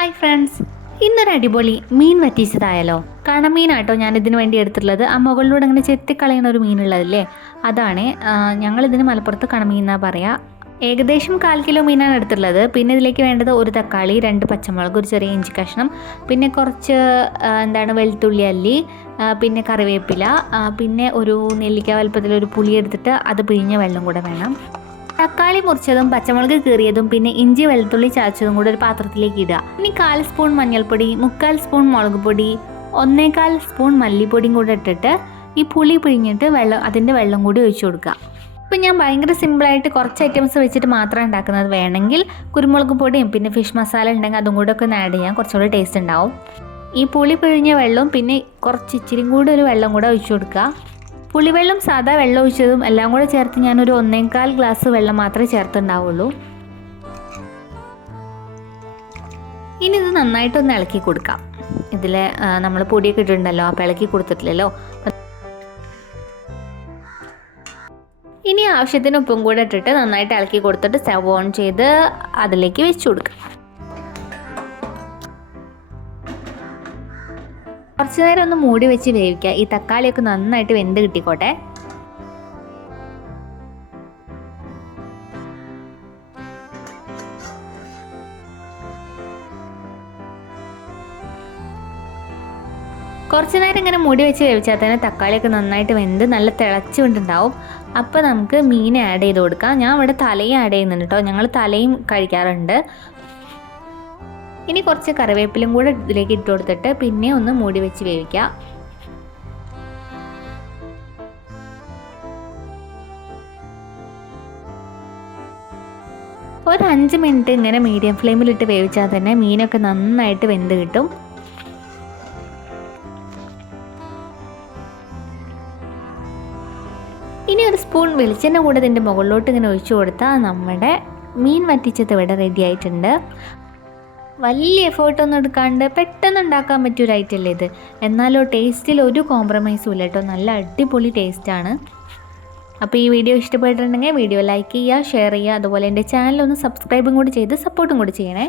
Hi friends ഇന്നൊരു അടിപൊളി മീൻ വറ്റിച്ചതായാലോ കണമീനാട്ടോ ഞാൻ വേണ്ടി എടുത്തിട്ടുള്ളത്. ആ മുകളിലൂടെ അങ്ങനെ ചെത്തിക്കളയുന്ന ഒരു മീനുള്ളതില്ലേ? അതാണ് ഞങ്ങളിതിന് മലപ്പുറത്ത് കണമീൻ എന്നാണ് പറയുക ഏകദേശം കാൽ കിലോ മീനാണ് എടുത്തിട്ടുള്ളത്. പിന്നെ ഇതിലേക്ക് വേണ്ടത് ഒരു തക്കാളി രണ്ട് പച്ചമുളക് ഒരു ചെറിയ ഇഞ്ചി കഷ്ണം പിന്നെ കുറച്ച് എന്താണ് വെളുത്തുള്ളി അല്ലി പിന്നെ കറിവേപ്പില പിന്നെ ഒരു നെല്ലിക്ക വലുപ്പത്തിൽ ഒരു പുളി എടുത്തിട്ട് അത് പിഴിഞ്ഞ വെള്ളം കൂടെ വേണം. തക്കാളി മുറിച്ചതും പച്ചമുളക് കീറിയതും പിന്നെ ഇഞ്ചി വെളുത്തുള്ളി ചാച്ചതും കൂടെ ഒരു പാത്രത്തിലേക്ക് ഇടുക. ഇനി കാൽ സ്പൂൺ മഞ്ഞൾപ്പൊടി മുക്കാൽ സ്പൂൺ മുളക് പൊടി ഒന്നേകാൽ സ്പൂൺ മല്ലിപ്പൊടിയും കൂടെ ഇട്ടിട്ട് ഈ പുളി പിഴിഞ്ഞിട്ട് വെള്ളം അതിന്റെ വെള്ളം കൂടി ഒഴിച്ചു കൊടുക്കുക. ഇപ്പം ഞാൻ ഭയങ്കര സിമ്പിളായിട്ട് കുറച്ച് ഐറ്റംസ് വെച്ചിട്ട് മാത്രം ഉണ്ടാക്കുന്നത് വേണമെങ്കിൽ കുരുമുളക് പൊടിയും പിന്നെ ഫിഷ് മസാല ഉണ്ടെങ്കിൽ അതും കൂടെ ഒക്കെ ഒന്ന് ആഡ് ചെയ്യാം. കുറച്ചുകൂടി ടേസ്റ്റ് ഉണ്ടാവും. ഈ പുളി പിഴിഞ്ഞ വെള്ളവും പിന്നെ കുറച്ച് ഇച്ചിരി കൂടി ഒരു വെള്ളം കൂടെ ഒഴിച്ചു കൊടുക്കുക. പുളിവെള്ളം സാധാ വെള്ളം ഒഴിച്ചതും എല്ലാം കൂടെ ചേർത്ത് ഞാനൊരു ഒന്നേകാൽ ഗ്ലാസ് വെള്ളം മാത്രമേ ചേർത്തുണ്ടാവുള്ളൂ. ഇനി ഇത് നന്നായിട്ടൊന്ന് ഇളക്കി കൊടുക്കാം. ഇതിൽ നമ്മൾ പൊടിയൊക്കെ ഇട്ടിട്ടുണ്ടല്ലോ അപ്പോൾ ഇളക്കി കൊടുത്തിട്ടില്ലല്ലോ. ഇനി ആവശ്യത്തിന് ഉപ്പും കൂടെ ഇട്ടിട്ട് നന്നായിട്ട് ഇളക്കി കൊടുത്തിട്ട് സ്റ്റവ് ഓൺ ചെയ്ത് അതിലേക്ക് വെച്ച് കൊടുക്കുക കുറച്ച് നേരം ഒന്ന് മൂടി വെച്ച് വേവിക്കുക. ഈ തക്കാളിയൊക്കെ നന്നായിട്ട് വെന്ത് കിട്ടിക്കോട്ടെ. കുറച്ച് നേരം ഇങ്ങനെ മുടി വെച്ച് വേവിച്ചാൽ തന്നെ തക്കാളിയൊക്കെ നന്നായിട്ട് വെന്ത് നല്ല തിളച്ച് കൊണ്ടുണ്ടാവും അപ്പോൾ നമുക്ക് മീൻ ആഡ് ചെയ്ത് കൊടുക്കാം. ഞാൻ ഇവിടെ തലയും ആഡ് ചെയ്യുന്നുണ്ട് കേട്ടോ. ഞങ്ങൾ തലയും കഴിക്കാറുണ്ട്. ഇനി കുറച്ച് കറിവേപ്പിലും കൂടെ ഇതിലേക്ക് ഇട്ട് കൊടുത്തിട്ട് പിന്നെ ഒന്ന് മൂടി വെച്ച് വേവിക്കുക ഒരു അഞ്ച് മിനിറ്റ് ഇങ്ങനെ മീഡിയം ഫ്ലെയിമിലിട്ട് വേവിച്ചാൽ തന്നെ മീനൊക്കെ നന്നായിട്ട് വെന്ത് കിട്ടും. ഇനി ഒരു സ്പൂൺ വെളിച്ചെണ്ണ കൂടെ ഇതിന്റെ മുകളിലോട്ട് ഇങ്ങനെ ഒഴിച്ചു കൊടുത്താൽ നമ്മുടെ മീൻ വറ്റിച്ചത് ഇവിടെ റെഡി ആയിട്ടുണ്ട്. വലിയ എഫേർട്ടൊന്നും എടുക്കാണ്ട് പെട്ടെന്ന് ഉണ്ടാക്കാൻ പറ്റിയ ഒരു ഐറ്റം അല്ലേ ഇത്? എന്നാലോ ടേസ്റ്റിൽ ഒരു കോംപ്രമൈസും ഇല്ല കേട്ടോ. നല്ല അടിപൊളി ടേസ്റ്റാണ് അപ്പോൾ ഈ വീഡിയോ ഇഷ്ടപ്പെട്ടിട്ടുണ്ടെങ്കിൽ വീഡിയോ ലൈക്ക് ചെയ്യുക ഷെയർ ചെയ്യുക. അതുപോലെ എന്റെ ചാനൽ ഒന്ന് സബ്സ്ക്രൈബും കൂടി ചെയ്ത് സപ്പോർട്ടും കൂടി ചെയ്യണേ.